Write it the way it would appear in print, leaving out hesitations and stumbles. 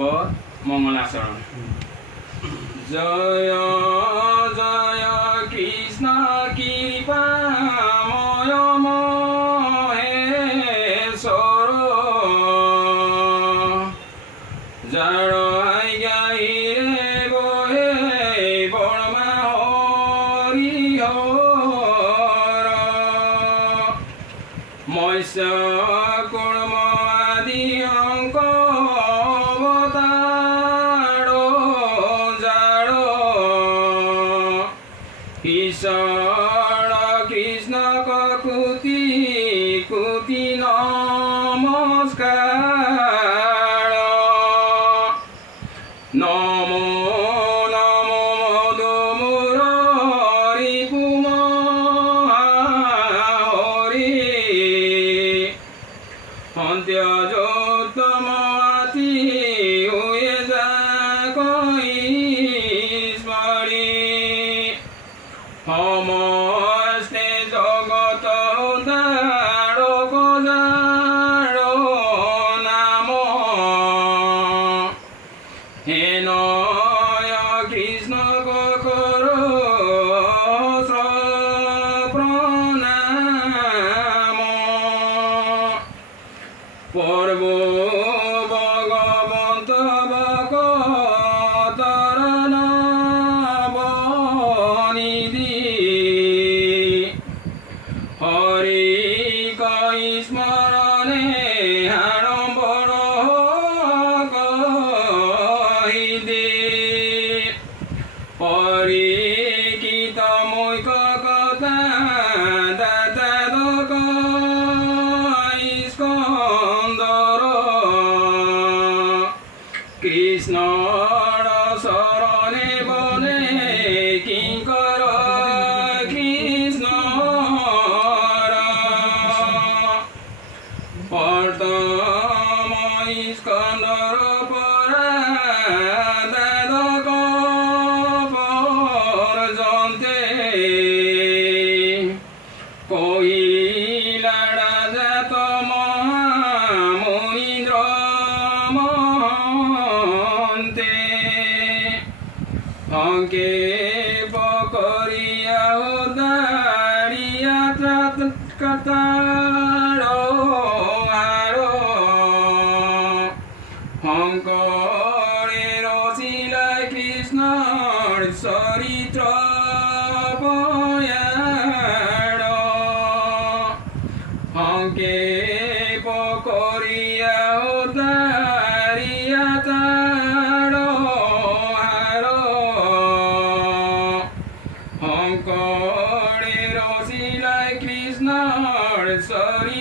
পদ মঙ্গলাচরণ। জয় জয় কৃষ্ণ কৃপাময় মহেশ্বর, যার আজ্ঞায়ে বহে বর্মা হরিহর। মৎস্য কর্ম আদি অঙ্ক অবতার, যার ঈশ্বর কৃষ্ণ কোটি কোটি নমস্কার। নমো নমো মধুমুরারি পুমহারি, অন্ত্যযোত্তমাতি হুয়ে যাক ঈশ্বরী। সমস্তে জগত উদ্ধারক যার নাম, হেন কৃষ্ণ কর প্রণাম। পর্ব ভগবন্ত ভকতর নবনিধি, হরি কই স্মরণে আড়ম্বর কহিদে। পরিচিত মুখ কথা দাতা স্কন্দর, কৃষ্ণর শরণে বনে কিঙ্কর কৃষ্ণর। অর্তময় স্কন্দর পরাদাদক পর্যন্তে, কহিলা রাজা মহীন্দ্র মহন্তে। অঙ্কে পকরিয়া উদারিয়া কাতার হার, শঙ্করের শিলায় কৃষ্ণর চরিত্র বয়ার। অঙ্কে পকরিয়া উদারিয়া তার হার, শঙ্করের শিলায় কৃষ্ণর চরিত্র